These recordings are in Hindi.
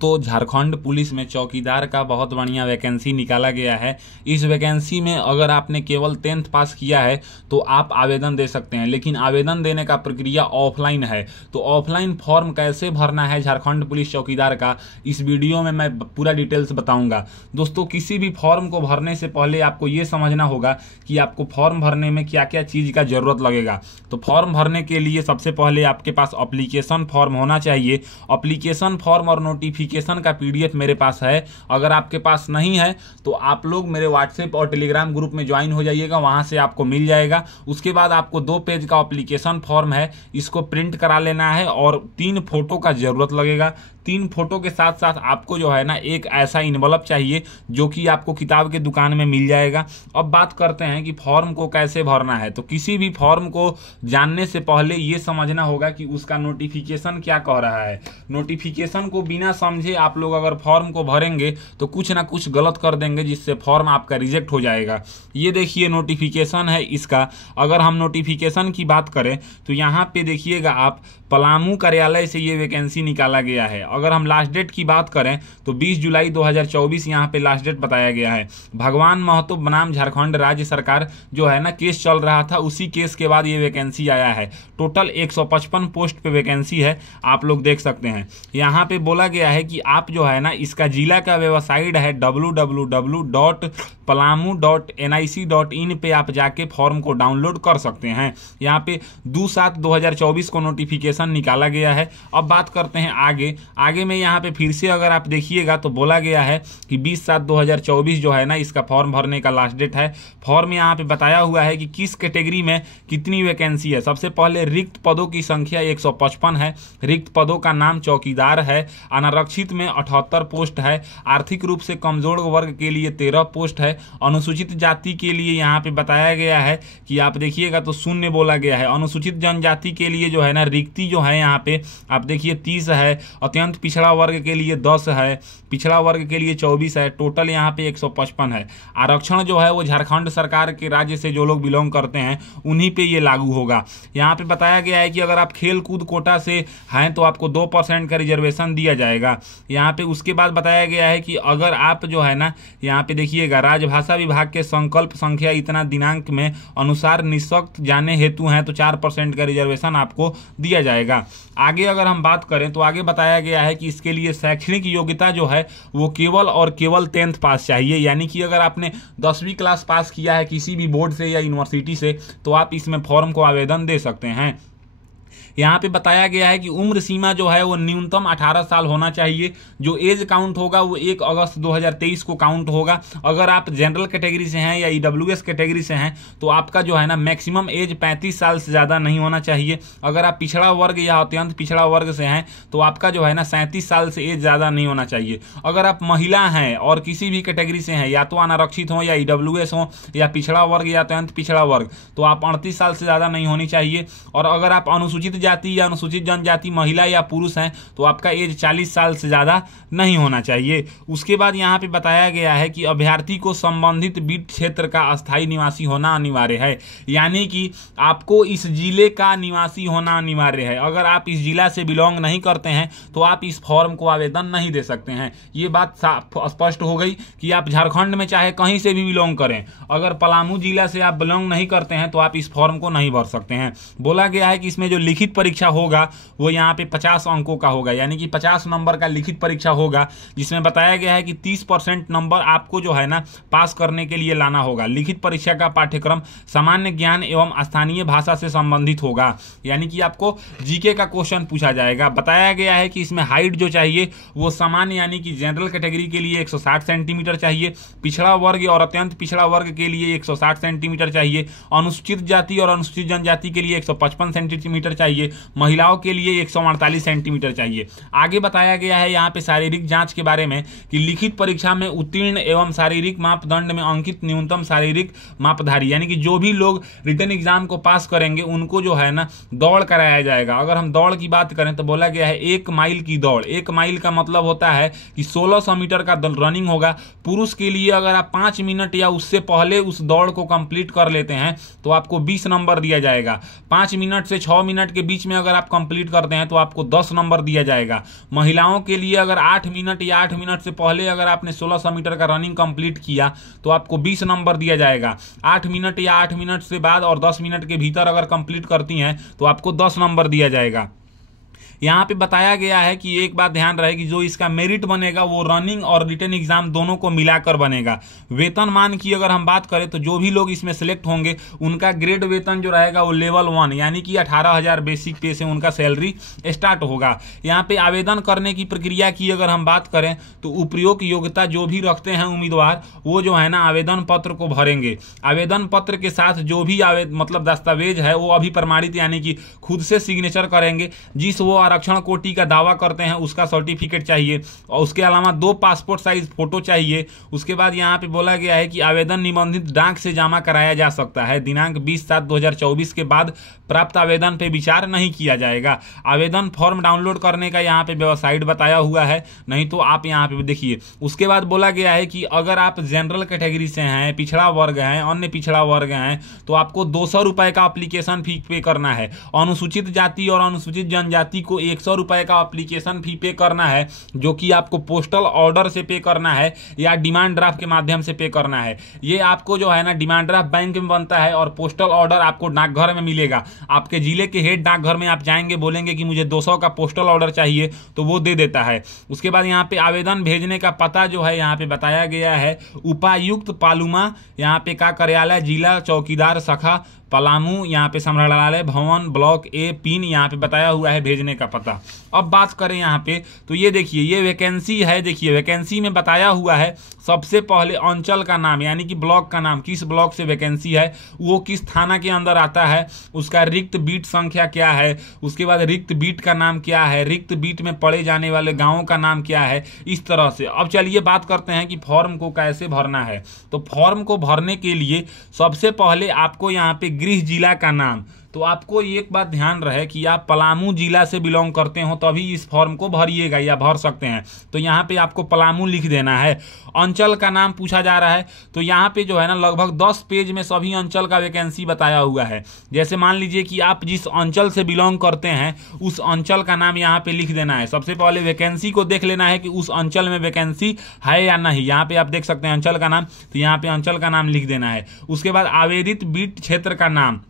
दोस्तों झारखंड पुलिस में चौकीदार का बहुत बढ़िया वैकेंसी निकाला गया है। इस वैकेंसी में अगर आपने केवल 10th पास किया है तो आप आवेदन दे सकते हैं, लेकिन आवेदन देने का प्रक्रिया ऑफलाइन है। तो ऑफलाइन फॉर्म कैसे भरना है झारखंड पुलिस चौकीदार का, इस वीडियो में मैं पूरा डिटेल्स बताऊंगा। दोस्तों किसी भी फॉर्म को भरने से पहले आपको ये समझना होगा कि आपको फॉर्म भरने में क्या क्या चीज का जरूरत लगेगा। तो फॉर्म भरने के लिए सबसे पहले आपके पास एप्लीकेशन फॉर्म होना चाहिए। एप्लीकेशन फॉर्म और नोटिफिकेशन का पीडीएफ मेरे पास है। अगर आपके पास नहीं है तो आप लोग मेरे व्हाट्सएप और टेलीग्राम ग्रुप में ज्वाइन हो जाइएगा, वहां से आपको मिल जाएगा। उसके बाद आपको 2 पेज का एप्लीकेशन फॉर्म है, इसको प्रिंट करा लेना है और 3 फोटो का जरूरत लगेगा। 3 फोटो के साथ साथ आपको जो है ना एक ऐसा इन्वलप चाहिए जो कि आपको किताब के दुकान में मिल जाएगा। अब बात करते हैं कि फॉर्म को कैसे भरना है। तो किसी भी फॉर्म को जानने से पहले ये समझना होगा कि उसका नोटिफिकेशन क्या कह रहा है। नोटिफिकेशन को बिना समझे आप लोग अगर फॉर्म को भरेंगे तो कुछ ना कुछ गलत कर देंगे, जिससे फॉर्म आपका रिजेक्ट हो जाएगा। ये देखिए नोटिफिकेशन है इसका। अगर हम नोटिफिकेशन की बात करें तो यहाँ पे देखिएगा आप पलामू कार्यालय से ये वैकेंसी निकाला गया है। अगर हम लास्ट डेट की बात करें तो 20 जुलाई 2024 यहाँ पे लास्ट डेट बताया गया है। भगवान महतो बनाम झारखंड राज्य सरकार जो है ना केस चल रहा था, उसी केस के बाद ये वैकेंसी आया है। टोटल 155 पोस्ट पे वैकेंसी है, आप लोग देख सकते हैं। यहाँ पे बोला गया है कि आप जो है ना इसका जिला का वेबसाइट है www.palamu.nic.in पे आप जाके फॉर्म को डाउनलोड कर सकते हैं। यहाँ पे 2/7/2024 को नोटिफिकेशन निकाला गया है। अब बात करते हैं आगे में यहाँ पे फिर से अगर आप देखिएगा तो बोला गया है कि 20/7/2024 जो है ना इसका फॉर्म भरने का लास्ट डेट है। फॉर्म यहाँ पे बताया हुआ है कि किस कैटेगरी में कितनी वैकेंसी है। सबसे पहले रिक्त पदों की संख्या 155 है। रिक्त पदों का नाम चौकीदार है। अनारक्षित में 78 पोस्ट है। आर्थिक रूप से कमजोर वर्ग के लिए 13 पोस्ट है। अनुसूचित जाति के लिए यहाँ पे बताया गया है कि आप देखिएगा तो 0 बोला गया है। अनुसूचित जनजाति के लिए जो है ना रिक्ति जो है यहाँ पे आप देखिए 30 है। अत्यंत पिछड़ा वर्ग के लिए 10 है। पिछड़ा वर्ग के लिए 24 है। टोटल यहाँ पे 155 है। आरक्षण जो है वो झारखंड सरकार के राज्य से जो लोग बिलोंग करते हैं उन्हीं पे ये लागू होगा। यहाँ पे बताया गया है कि अगर आप खेल कूद कोटा से हैं तो आपको 2% का रिजर्वेशन दिया जाएगा। यहाँ पे उसके बाद बताया गया है कि अगर आप जो है ना यहाँ पे देखिएगा राजभाषा विभाग के संकल्प संख्या इतना दिनांक में अनुसार निःशक्त जाने हेतु हैं तो 4% का रिजर्वेशन आपको दिया जाएगा। आगे अगर हम बात करें तो आगे बताया गया है कि इसके लिए शैक्षणिक योग्यता जो है वो केवल और केवल 10th पास चाहिए। यानी कि अगर आपने 10वीं क्लास पास किया है किसी भी बोर्ड से या यूनिवर्सिटी से तो आप इसमें फॉर्म को आवेदन दे सकते हैं। यहाँ पे बताया गया है कि उम्र सीमा जो है वो न्यूनतम 18 साल होना चाहिए। जो एज काउंट होगा वो 1 अगस्त 2023 को काउंट होगा। अगर आप जनरल कैटेगरी से हैं या ईडब्ल्यूएस कैटेगरी से हैं तो आपका जो है ना मैक्सिमम एज 35 साल से ज़्यादा नहीं होना चाहिए। अगर आप पिछड़ा वर्ग या अत्यंत पिछड़ा वर्ग से हैं तो आपका जो है ना 37 साल से एज ज़्यादा नहीं होना चाहिए। अगर आप महिला हैं और किसी भी कैटेगरी से हैं, या तो अनारक्षित हो या ईडब्ल्यूएस हो या पिछड़ा वर्ग या अत्यंत पिछड़ा वर्ग, तो आप 38 साल से ज़्यादा नहीं होनी चाहिए। और अगर आप अनुसूचित जाति या अनुसूचित जनजाति महिला या पुरुष हैं तो आपका एज 40 साल से ज्यादा नहीं होना चाहिए। उसके बाद यहाँ पे बताया गया है कि अभ्यर्थी को संबंधित बीट क्षेत्र का अस्थायी निवासी होना अनिवार्य है। यानी कि आपको इस जिले का निवासी होना अनिवार्य है। अगर आप इस जिला से बिलोंग नहीं करते हैं तो आप इस फॉर्म को आवेदन नहीं दे सकते हैं। ये बात स्पष्ट हो गई कि आप झारखंड में चाहे कहीं से भी बिलोंग करें, अगर पलामू जिला से आप बिलोंग नहीं करते हैं तो आप इस फॉर्म को नहीं भर सकते हैं। बोला गया है कि इसमें जो लिखित परीक्षा होगा वो यहाँ पे 50 अंकों का होगा, यानी कि 50 नंबर का लिखित परीक्षा होगा, जिसमें बताया गया है कि 30% नंबर आपको जो है ना पास करने के लिए लाना होगा। लिखित परीक्षा का पाठ्यक्रम सामान्य ज्ञान एवं स्थानीय भाषा से संबंधित होगा, यानी कि आपको जीके का क्वेश्चन पूछा जाएगा। बताया गया है कि इसमें हाइट जो चाहिए वो सामान्य यानी कि जनरल कैटेगरी के लिए 160 सेंटीमीटर चाहिए, पिछड़ा वर्ग और अत्यंत पिछड़ा वर्ग के लिए 160 सेंटीमीटर चाहिए, अनुसूचित जाति और अनुसूचित जनजाति के लिए 155 सेंटीमीटर चाहिए, महिलाओं के लिए 148 सेंटीमीटर चाहिए। आगे बताया गया है यहाँ पे शारीरिक जांच के बारे में कि लिखित परीक्षा में उत्तीर्ण एवं शारीरिक मापदंड में अंकित न्यूनतम शारीरिक मापधारी, यानी कि जो भी लोग रिटन एग्जाम को पास करेंगे उनको जो है ना दौड़ कराया जाएगा। अगर हम दौड़ की बात करें तो बोला गया है 1 माइल की दौड़। 1 माइल का मतलब होता है कि 1600 मीटर का रनिंग होगा। पुरुष के लिए अगर आप 5 मिनट या उससे पहले उस दौड़ को कंप्लीट कर लेते हैं तो आपको 20 नंबर दिया जाएगा। 5 मिनट से 6 मिनट के बीच में अगर आप कंप्लीट करते हैं तो आपको 10 नंबर दिया जाएगा। महिलाओं के लिए अगर 8 मिनट या 8 मिनट से पहले अगर आपने 1600 मीटर का रनिंग कंप्लीट किया तो आपको 20 नंबर दिया जाएगा। 8 मिनट या 8 मिनट से बाद और 10 मिनट के भीतर अगर कंप्लीट करती हैं तो आपको 10 नंबर दिया जाएगा। यहाँ पे बताया गया है कि एक बात ध्यान रहे कि जो इसका मेरिट बनेगा वो रनिंग और रिटन एग्जाम दोनों को मिलाकर बनेगा। वेतनमान की अगर हम बात करें तो जो भी लोग इसमें सेलेक्ट होंगे उनका ग्रेड वेतन जो रहेगा वो लेवल 1 यानी कि 18,000 बेसिक पे से उनका सैलरी स्टार्ट होगा। यहाँ पे आवेदन करने की प्रक्रिया की अगर हम बात करें तो उपयुक्त योग्यता जो भी रखते हैं उम्मीदवार वो जो है ना आवेदन पत्र को भरेंगे। आवेदन पत्र के साथ जो भी मतलब दस्तावेज है वो अभी प्रमाणित यानी कि खुद से सिग्नेचर करेंगे। जिस वो आरक्षण कोटि का दावा करते हैं उसका सर्टिफिकेट चाहिए और उसके अलावा 2 पासपोर्ट साइज फोटो चाहिए। उसके बाद यहाँ पे बोला गया है कि आवेदन निबंधित डाक से जमा कराया जा सकता है। दिनांक 20/7/2024 के बाद प्राप्त आवेदन पे विचार नहीं किया जाएगा। आवेदन फॉर्म डाउनलोड करने का यहाँ पे वेबसाइट बताया हुआ है, नहीं तो आप यहाँ पे देखिए। उसके बाद बोला गया है कि अगर आप जनरल कैटेगरी से हैं, पिछड़ा वर्ग हैं, अन्य पिछड़ा वर्ग हैं तो आपको 200 रुपए का एप्लीकेशन फी पे करना है। अनुसूचित जाति और अनुसूचित जनजाति को 100 रुपए का एप्लीकेशन फी पे करना है, जो कि आपको पोस्टल ऑर्डर से पे करना है या डिमांड ड्राफ्ट के माध्यम से पे करना है। ये आपको जो है ना डिमांड ड्राफ्ट बैंक में बनता है और पोस्टल ऑर्डर आपको डाकघर में मिलेगा। आपके जिले के हेड डाकघर में आप जाएंगे, बोलेंगे कि मुझे 200 का पोस्टल ऑर्डर चाहिए तो वो दे देता है। उसके बाद यहाँ पे आवेदन भेजने का पता जो है यहाँ पे बताया गया है उपायुक्त पालुमा, यहाँ पे का कार्यालय जिला चौकीदार शाखा पलामू, यहाँ पे संग्रहालय भवन ब्लॉक ए पिन यहाँ पे बताया हुआ है भेजने का पता। अब बात करें यहाँ पे तो ये देखिए ये वैकेंसी है। देखिए वैकेंसी में बताया हुआ है सबसे पहले अंचल का नाम यानी कि ब्लॉक का नाम, किस ब्लॉक से वैकेंसी है, वो किस थाना के अंदर आता है, उसका रिक्त बीट संख्या क्या है, उसके बाद रिक्त बीट का नाम क्या है, रिक्त बीट में पड़े जाने वाले गाँवों का नाम क्या है, इस तरह से। अब चलिए बात करते हैं कि फॉर्म को कैसे भरना है। तो फॉर्म को भरने के लिए सबसे पहले आपको यहाँ पे गृह जिला का नाम, तो आपको एक बात ध्यान रहे कि आप पलामू जिला से बिलोंग करते हो तभी इस फॉर्म को भरिएगा या भर सकते हैं। तो यहाँ पे आपको पलामू लिख देना है। अंचल का नाम पूछा जा रहा है तो यहाँ पे जो है ना लगभग 10 पेज में सभी अंचल का वैकेंसी बताया हुआ है। जैसे मान लीजिए कि आप जिस अंचल से बिलोंग करते हैं उस अंचल का नाम यहाँ पे लिख देना है। सबसे पहले वैकेंसी को देख लेना है कि उस अंचल में वैकेंसी है या नहीं। यहाँ पे आप देख सकते हैं अंचल का नाम, तो यहाँ पे अंचल का नाम लिख देना है। उसके बाद आवेदित बीट क्षेत्र का नाम,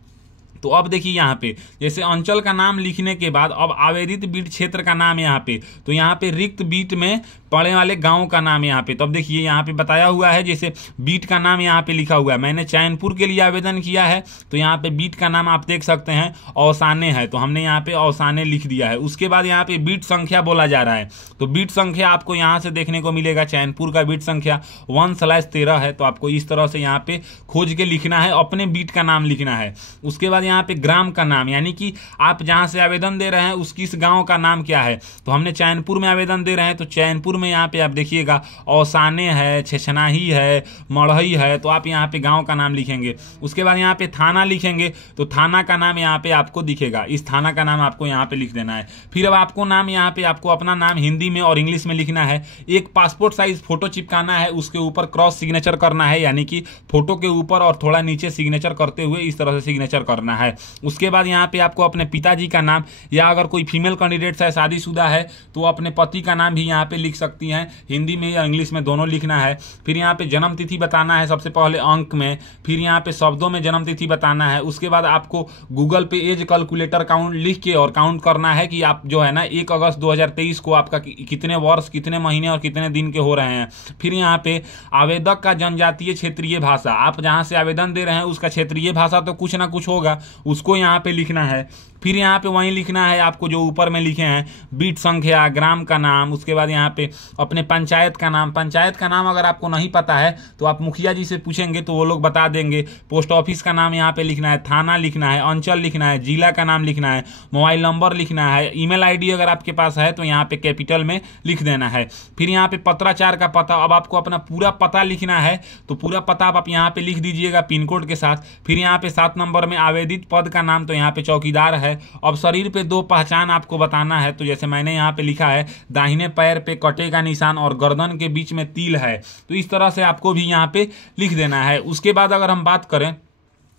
तो अब देखिए यहाँ पे जैसे अंचल का नाम लिखने के बाद अब आवेदित बीट क्षेत्र का नाम यहाँ पे, तो यहाँ पे रिक्त बीट में पड़े वाले गांव का नाम यहाँ पे। तो अब देखिए यहाँ पे बताया हुआ है जैसे बीट का नाम यहाँ पे लिखा हुआ है। मैंने चैनपुर के लिए आवेदन किया है तो यहाँ पे बीट का नाम आप देख सकते हैं औसाने है, तो हमने यहाँ पे औसाने लिख दिया है। उसके बाद यहाँ पे बीट संख्या बोला जा रहा है, तो बीट संख्या आपको यहाँ से देखने को मिलेगा। चैनपुर का बीट संख्या 1/13 है, तो आपको इस तरह से यहाँ पे खोज के लिखना है, अपने बीट का नाम लिखना है। उसके बाद यहाँ पे ग्राम का नाम यानी कि आप जहां से आवेदन दे रहे हैं उस किस गांव का नाम क्या है। तो हमने चैनपुर में आवेदन दे रहे हैं तो चैनपुर में यहाँ पे आप देखिएगा औसाने है, छछनाही है, मढ़ई है, तो आप यहाँ पे गांव का नाम लिखेंगे। उसके बाद यहाँ पे थाना लिखेंगे तो थाना का नाम यहाँ पे आपको दिखेगा, इस थाना का नाम आपको यहाँ पे लिख देना है। फिर अब आपको नाम यहाँ पे आपको अपना नाम हिंदी में और इंग्लिश में लिखना है। एक पासपोर्ट साइज फोटो चिपकाना है, उसके ऊपर क्रॉस सिग्नेचर करना है यानी कि फोटो के ऊपर और थोड़ा नीचे सिग्नेचर करते हुए इस तरह से सिग्नेचर करना है। उसके बाद यहाँ पे आपको अपने पिताजी का नाम या अगर कोई फीमेल कैंडिडेट है शादीशुदा है तो अपने पति का नाम भी यहाँ पे लिख सकती हैं, हिंदी में या इंग्लिश में दोनों लिखना है। फिर यहाँ पे जन्म तिथि बताना है सबसे पहले अंक में, फिर यहाँ पे शब्दों में जन्म तिथि बताना है। उसके बाद आपको गूगल पे एज कैलकुलेटर काउंट लिख के और काउंट करना है कि आप जो है ना 1 अगस्त 2023 को आपका कितने वर्ष, कितने महीने और कितने दिन के हो रहे हैं। फिर यहाँ पे आवेदक का जनजातीय क्षेत्रीय भाषा, आप जहाँ से आवेदन दे रहे हैं उसका क्षेत्रीय भाषा तो कुछ ना कुछ होगा, उसको यहाँ पे लिखना है। फिर यहाँ पे वहीं लिखना है आपको जो ऊपर में लिखे हैं बीट संख्या, ग्राम का नाम, उसके बाद यहाँ पे अपने पंचायत का नाम। पंचायत का नाम अगर आपको नहीं पता है तो आप मुखिया जी से पूछेंगे तो वो लोग बता देंगे। पोस्ट ऑफिस का नाम यहाँ पे लिखना है, थाना लिखना है, अंचल लिखना है, जिला का नाम लिखना है, मोबाइल नंबर लिखना है, ईमेल आईडी अगर आपके पास है तो यहाँ पे कैपिटल में लिख देना है। फिर यहाँ पे पत्राचार का पता, अब आपको अपना पूरा पता लिखना है तो पूरा पता आप यहाँ पे लिख दीजिएगा पिन कोड के साथ। फिर यहाँ पे 7 नंबर में आवेदित पद का नाम, तो यहाँ पे चौकीदार है। अब शरीर पे 2 पहचान आपको बताना है, तो जैसे मैंने यहाँ पे लिखा है दाहिने पैर पे कटे का निशान और गर्दन के बीच में तिल है, तो इस तरह से आपको भी यहाँ पे लिख देना है। उसके बाद अगर हम बात करें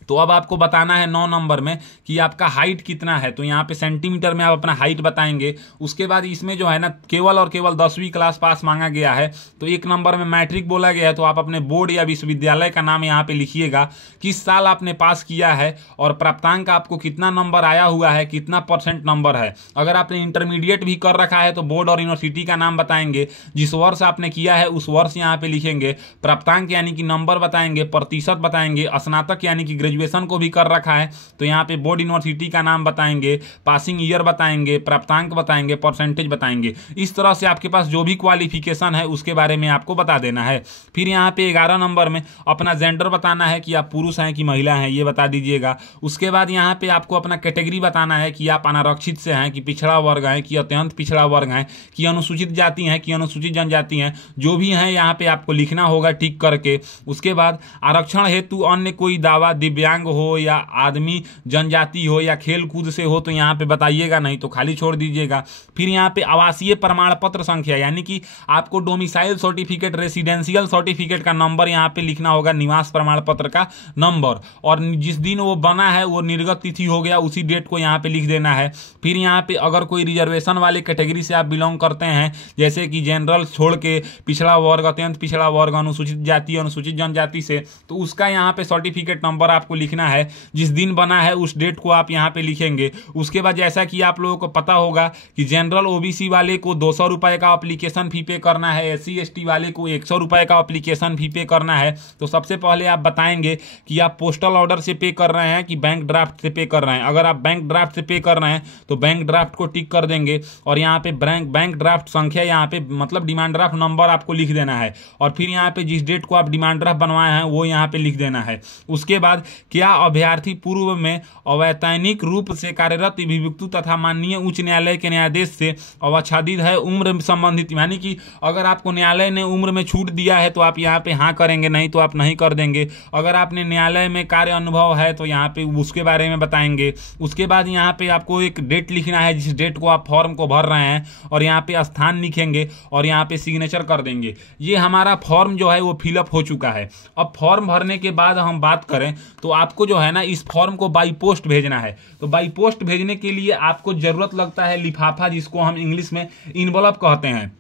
तो अब आपको बताना है 9 नंबर में कि आपका हाइट कितना है। तो यहाँ पे सेंटीमीटर में आप अपना हाइट बताएंगे। उसके बाद इसमें जो है ना केवल और केवल 10वीं क्लास पास मांगा गया है। तो 1 नंबर में मैट्रिक बोला गया है, तो आप अपने बोर्ड या विश्वविद्यालय का नाम यहाँ पे लिखिएगा, किस साल आपने पास किया है और प्राप्तांक आपको कितना नंबर आया हुआ है, कितना % नंबर है। अगर आपने इंटरमीडिएट भी कर रखा है तो बोर्ड और यूनिवर्सिटी का नाम बताएंगे, जिस वर्ष आपने किया है उस वर्ष यहाँ पे लिखेंगे, प्राप्तांक यानी कि नंबर बताएंगे, प्रतिशत बताएंगे, स्नातक यानी कि ग्रेजुएशन को भी कर रखा है तो यहाँ पे बोर्ड यूनिवर्सिटी का नाम बताएंगे, पासिंग ईयर बताएंगे, प्राप्तांक बताएंगे, परसेंटेज बताएंगे। इस तरह से आपके पास जो भी क्वालिफिकेशन है उसके बारे में आपको बता देना है। फिर यहाँ पे 11 नंबर में अपना जेंडर बताना है कि आप पुरुष हैं कि महिला हैं, ये बता दीजिएगा। उसके बाद यहाँ पे आपको अपना कैटेगरी बताना है कि आप अनारक्षित से हैं कि पिछड़ा वर्ग हैं कि अत्यंत पिछड़ा वर्ग हैं कि अनुसूचित जाति हैं कि अनुसूचित जनजाति हैं, जो भी हैं यहाँ पे आपको लिखना होगा टिक करके। उसके बाद आरक्षण हेतु अन्य कोई दावा, दिव्यांग हो या आदमी जनजाति हो या खेल कूद से हो तो यहाँ पे बताइएगा, नहीं तो खाली छोड़ दीजिएगा। फिर यहाँ पे आवासीय प्रमाण पत्र संख्या यानी कि आपको डोमिसाइल सर्टिफिकेट, रेसिडेंशियल सर्टिफिकेट का नंबर यहाँ पे लिखना होगा, निवास प्रमाण पत्र का नंबर, और जिस दिन वो बना है वो निर्गत तिथि हो गया उसी डेट को यहाँ पे लिख देना है। फिर यहाँ पे अगर कोई रिजर्वेशन वाले कैटेगरी से आप बिलोंग करते हैं, जैसे कि जनरल छोड़ के पिछड़ा वर्ग, अत्यंत पिछड़ा वर्ग, अनुसूचित जाति, अनुसूचित जनजाति से, तो उसका यहाँ पे सर्टिफिकेट नंबर आपको लिखना है, जिस दिन बना है उस डेट को आप यहाँ पे लिखेंगे। उसके बाद जैसा कि आप लोगों को पता होगा कि जनरल ओबीसी वाले को 200 रुपए का एप्लीकेशन फी पे करना है, SC ST वाले को 100 रुपए का एप्लीकेशन फी पे करना है। तो सबसे पहले आप बताएंगे कि आप पोस्टल ऑर्डर से पे कर रहे हैं कि बैंक ड्राफ्ट से पे कर रहे हैं। अगर आप बैंक ड्राफ्ट से पे कर रहे हैं तो बैंक ड्राफ्ट को टिक कर देंगे और यहाँ पे बैंक ड्राफ्ट संख्या, यहाँ पे मतलब डिमांड ड्राफ्ट नंबर आपको लिख देना है, और फिर यहाँ पे जिस डेट को आप डिमांड ड्राफ्ट बनवाए हैं वो यहाँ पे लिख देना है। उसके बाद क्या अभ्यर्थी पूर्व में अवैतनिक रूप से कार्यरत विभुक्त तथा माननीय उच्च न्यायालय के न्यायाधीश से अवच्छादित है उम्र संबंधित, यानी कि अगर आपको न्यायालय ने उम्र में छूट दिया है तो आप यहाँ पे हाँ करेंगे, नहीं तो आप नहीं कर देंगे। अगर आपने न्यायालय में कार्य अनुभव है तो यहाँ पे उसके बारे में बताएंगे। उसके बाद यहाँ पे आपको एक डेट लिखना है जिस डेट को आप फॉर्म को भर रहे हैं, और यहाँ पे स्थान लिखेंगे और यहाँ पे सिग्नेचर कर देंगे। ये हमारा फॉर्म जो है वो फिलअप हो चुका है। अब फॉर्म भरने के बाद हम बात करें तो आपको जो है ना इस फॉर्म को बाई पोस्ट भेजना है। तो बाई पोस्ट भेजने के लिए आपको जरूरत लगता है लिफाफा, जिसको हम इंग्लिश में इनवलप कहते हैं।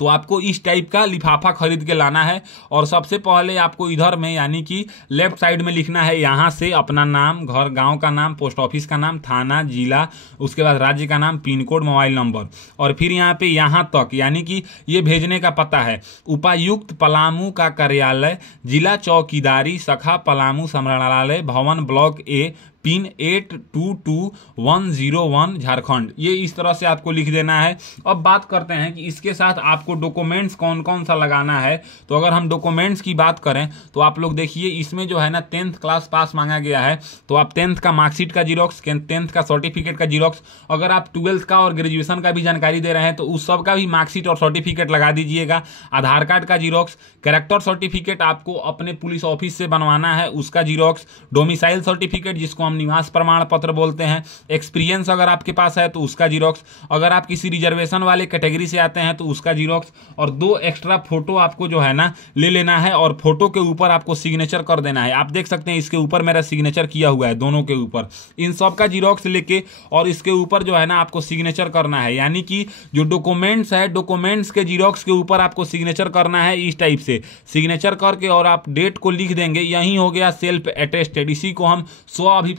तो आपको इस टाइप का लिफाफा खरीद के लाना है, और सबसे पहले आपको इधर में यानी कि लेफ्ट साइड में लिखना है यहाँ से अपना नाम, घर गांव का नाम, पोस्ट ऑफिस का नाम, थाना, जिला, उसके बाद राज्य का नाम, पिन कोड, मोबाइल नंबर, और फिर यहाँ पे यहाँ तक यानी कि ये भेजने का पता है उपायुक्त पलामू का कार्यालय, जिला चौकीदारी, शाखा पलामू संग्रहालय भवन, ब्लॉक A, पिन 822101 झारखंड। ये इस तरह से आपको लिख देना है। अब बात करते हैं कि इसके साथ आपको डॉक्यूमेंट्स कौन कौन सा लगाना है। तो अगर हम डॉक्यूमेंट्स की बात करें तो आप लोग देखिए इसमें जो है ना 10th क्लास पास मांगा गया है, तो आप 10th का मार्कशीट का जीरोक्स, 10th का सर्टिफिकेट का जीरोक्स, अगर आप 12th का और ग्रेजुएशन का भी जानकारी दे रहे हैं तो उस सब का भी मार्कशीट और सर्टिफिकेट लगा दीजिएगा। आधार कार्ड का जीरोक्स, कैरेक्टर सर्टिफिकेट आपको अपने पुलिस ऑफिस से बनवाना है उसका जीरोक्स, डोमिसाइल सर्टिफिकेट जिसको निवास प्रमाण पत्र बोलते हैं, एक्सपीरियंस अगर आपके पास है तो उसका जीरोक्स, अगर आप किसी रिजर्वेशन वाले कैटेगरी से आते हैं तो उसका जीरोक्स, और 2 एक्स्ट्रा फोटो आपको जो है ना ले लेना है, और फोटो के ऊपर आपको सिग्नेचर कर देना है। आप देख सकते हैं इसके ऊपर मेरा सिग्नेचर किया हुआ है, दोनों के ऊपर। इन सब का जीरोक्स लेके और इसके ऊपर जो है ना आपको सिग्नेचर करना है, यानी कि जो डॉक्यूमेंट्स है डॉक्यूमेंट्स के जीरोक्स के ऊपर आपको सिग्नेचर करना है इस टाइप से। सिग्नेचर करके और आप डेट को लिख देंगे, यही हो गया सेल्फ अटेस्टेड, इसी को हम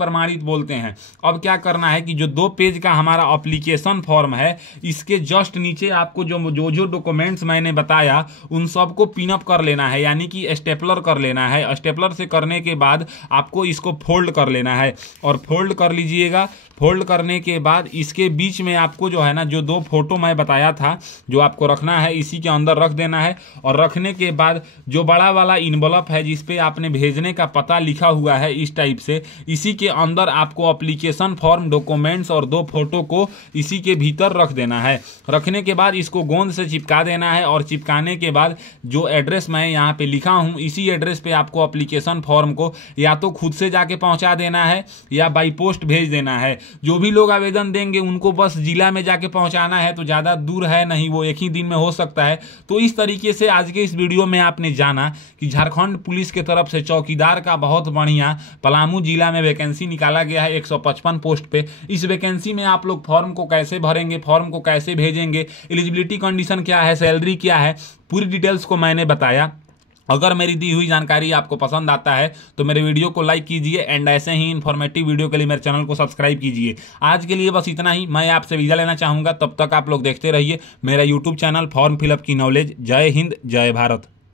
प्रमाणित बोलते हैं। अब क्या करना है कि जो 2 पेज का हमारा एप्लीकेशन फॉर्म है इसके जस्ट नीचे आपको जो डॉक्यूमेंट्स मैंने बताया उन सबको पिन अप कर लेना है, यानी कि स्टेपलर कर लेना है। स्टेपलर से करने के बाद आपको इसको फोल्ड कर लेना है, और फोल्ड कर लीजिएगा। फोल्ड करने के बाद इसके बीच में आपको जो है ना जो 2 फोटो मैं बताया था जो आपको रखना है इसी के अंदर रख देना है, और रखने के बाद जो बड़ा वाला इनवलप है जिसपे आपने भेजने का पता लिखा हुआ है इस टाइप से, इसी के अंदर आपको एप्लीकेशन फॉर्म, डॉक्यूमेंट्स और 2 फोटो को इसी के भीतर रख देना है। रखने के बाद इसको गोंद से चिपका देना है और चिपकाने के बाद जो एड्रेस मैं यहाँ पे लिखा हूँ इसी एड्रेस पे आपको एप्लीकेशन फॉर्म को या तो खुद से जाके पहुंचा देना है या बाई पोस्ट भेज देना है। जो भी लोग आवेदन देंगे उनको बस जिला में जाके पहुंचाना है, तो ज़्यादा दूर है नहीं, वो एक ही दिन में हो सकता है। तो इस तरीके से आज के इस वीडियो में आपने जाना कि झारखंड पुलिस के तरफ से चौकीदार का बहुत बढ़िया पलामू जिला में वैकेंसी निकाला गया है 155 पोस्ट पे। इस वैकेंसी में आप लोग फॉर्म को कैसे भरेंगे, फॉर्म को कैसे भेजेंगे, एलिजिबिलिटी कंडीशन क्या है, सैलरी क्या है, पूरी डिटेल्स को मैंने बताया। अगर मेरी दी हुई जानकारी आपको पसंद आता है तो मेरे वीडियो को लाइक कीजिए एंड ऐसे ही इन्फॉर्मेटिव वीडियो के लिए मेरे चैनल को सब्सक्राइब कीजिए। आज के लिए बस इतना ही, मैं आपसे विदा लेना चाहूँगा। तब तक आप लोग देखते रहिए मेरा यूट्यूब चैनल फॉर्म फिलअप की नॉलेज। जय हिंद, जय भारत।